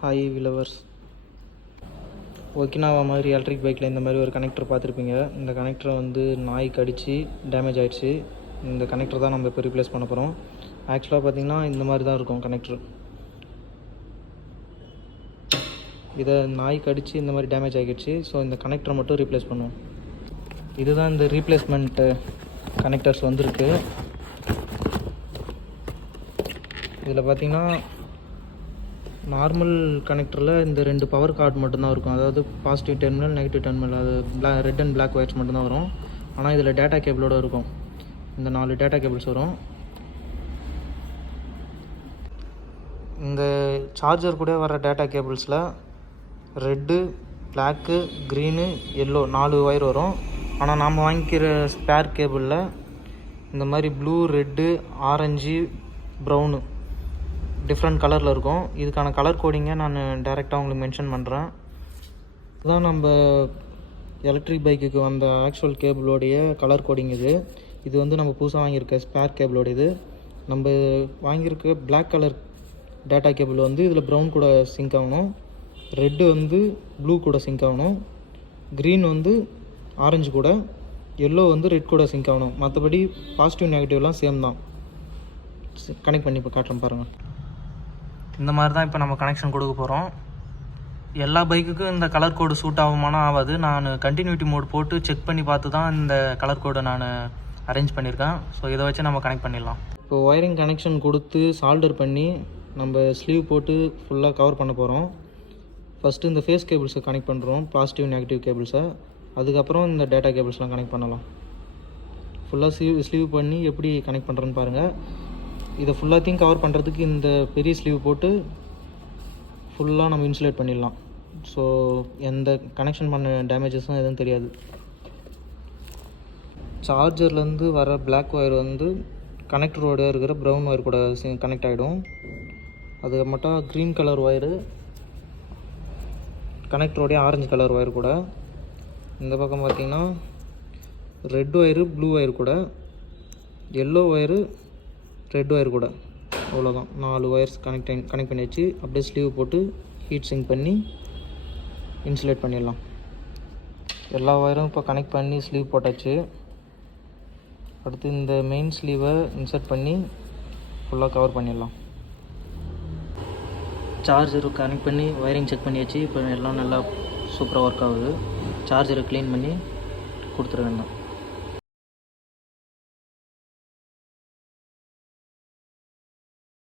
Hi விலவர்ஸ். Okinawa மாதிரி electric பைக்கில் இந்த மாதிரி ஒரு கனெக்டர் பார்த்துருப்பீங்க. இந்த கனெக்டரை வந்து நாய் கடித்து டேமேஜ் ஆகிடுச்சு. இந்த கனெக்டர் தான் நம்ம இப்போ ரீப்ளேஸ் பண்ண போகிறோம். ஆக்சுவலாக பார்த்திங்கன்னா இந்த மாதிரி தான் இருக்கும் கனெக்டர். இதை நாய் கடித்து இந்த மாதிரி டேமேஜ் ஆகிடுச்சு. ஸோ இந்த கனெக்டரை மட்டும் ரீப்ளேஸ் பண்ணுவோம். இதுதான் இந்த ரீப்ளேஸ்மெண்ட் கனெக்டர்ஸ் வந்திருக்கு. இதில் பார்த்திங்கன்னா நார்மல் கனெக்டரில் இந்த 2 பவர் கார்டு மட்டும்தான் இருக்கும். அதாவது பாசிட்டிவ் டெர்மினல், நெகட்டிவ் டெர்மினல், அது ரெட் அண்ட் பிளாக் ஒயர்ஸ் மட்டும்தான் வரும். ஆனால் இதில் டேட்டா கேபிளோடு இருக்கும். இந்த 4 டேட்டா கேபிள்ஸ் வரும். இந்த சார்ஜர் கூட வர டேட்டா கேபிள்ஸில் red, black, green, yellow 4 wire வரும். ஆனால் நாம் வாங்கிக்கிற ஸ்பேர் கேபிளில் இந்த மாதிரி blue, red, orange, brown different கலரில் இருக்கும். இதுக்கான கலர் கோடிங்கை நான் டைரெக்டாக உங்களுக்கு மென்ஷன் பண்ணுறேன். இதுதான் நம்ம எலக்ட்ரிக் பைக்குக்கு வந்த ஆக்சுவல் கேபிளோடைய கலர் கோடிங். இது வந்து நம்ம புதுசாக வாங்கியிருக்க ஸ்பேர் கேபிளோட. இது நம்ம வாங்கியிருக்க பிளாக் கலர் டேட்டா கேபிள் வந்து இதில் ப்ரௌன் கூட சிங்க் ஆகணும், ரெட்டு வந்து ப்ளூ கூட சிங்க் ஆகணும், க்ரீன் வந்து ஆரஞ்சு கூட, எல்லோ வந்து ரெட் கூட சிங்க் ஆகணும். மற்றபடி பாசிட்டிவ் நெகட்டிவ்லாம் சேம் தான். கனெக்ட் பண்ணி இப்போ காட்டுறேன் பாருங்கள். இந்த மாதிரி தான் இப்போ நம்ம கனெக்ஷன் கொடுக்க போகிறோம். எல்லா பைக்குக்கும் இந்த கலர் கோடு சூட் ஆகுமானா ஆகாது. நான் கண்டினியூட்டி மோட் போட்டு செக் பண்ணி பார்த்து தான் இந்த கலர் கோடை நான் அரேஞ்ச் பண்ணியிருக்கேன். ஸோ இதை வச்சு நம்ம கனெக்ட் பண்ணிடலாம். இப்போ ஒயரிங் கனெக்ஷன் கொடுத்து சால்டர் பண்ணி நம்ம ஸ்லீவ் போட்டு ஃபுல்லாக கவர் பண்ண போகிறோம். ஃபஸ்ட்டு இந்த ஃபேஸ் கேபிள்ஸை கனெக்ட் பண்ணுறோம், பாசிட்டிவ் நெகட்டிவ் கேபிள்ஸை. அதுக்கப்புறம் இந்த டேட்டா கேபிள்ஸ்லாம் கனெக்ட் பண்ணலாம். ஃபுல்லாக ஸ்லீவ் பண்ணி எப்படி கனெக்ட் பண்ணுறோன்னு பாருங்கள். இதை ஃபுல்லாத்தையும் கவர் பண்ணுறதுக்கு இந்த பெரிய ஸ்லீவ் போட்டு ஃபுல்லாக நம்ம இன்சுலேட் பண்ணிடலாம். ஸோ எந்த கனெக்ஷன் பண்ண டேமேஜஸும் எதுவும் தெரியாது. சார்ஜர்லேருந்து வர பிளாக் ஒயர் வந்து கனெக்டரோட இருக்கிற ப்ரௌன் ஒயர் கூட கனெக்ட் ஆகிடும். அது மட்டும் க்ரீன் கலர் ஒயரு கனெக்டரோடைய ஆரஞ்சு கலர் ஒயர் கூட. இந்த பக்கம் பார்த்திங்கன்னா ரெட் ஒயரு ப்ளூ ஒயர் கூட, எல்லோ ஒயரு ரெட் ஒயர் கூட. அவ்வளோதான், 4 ஒயர்ஸ் கனெக்ட் பண்ணி வச்சு அப்படியே ஸ்லீவ் போட்டு ஹீட் சிங்க் பண்ணி இன்சுலேட் பண்ணிடலாம். எல்லா ஒயரும் இப்போ கனெக்ட் பண்ணி ஸ்லீவ் போட்டாச்சு. அடுத்து இந்த மெயின் ஸ்லீவை இன்சர்ட் பண்ணி ஃபுல்லாக கவர் பண்ணிடலாம். சார்ஜர் கனெக்ட் பண்ணி ஒயரிங் செக் பண்ணியாச்சு. இப்போ எல்லாம் நல்லா சூப்பராக ஒர்க் ஆகுது. சார்ஜரை க்ளீன் பண்ணி கொடுத்துட வேண்டாம்.